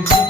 including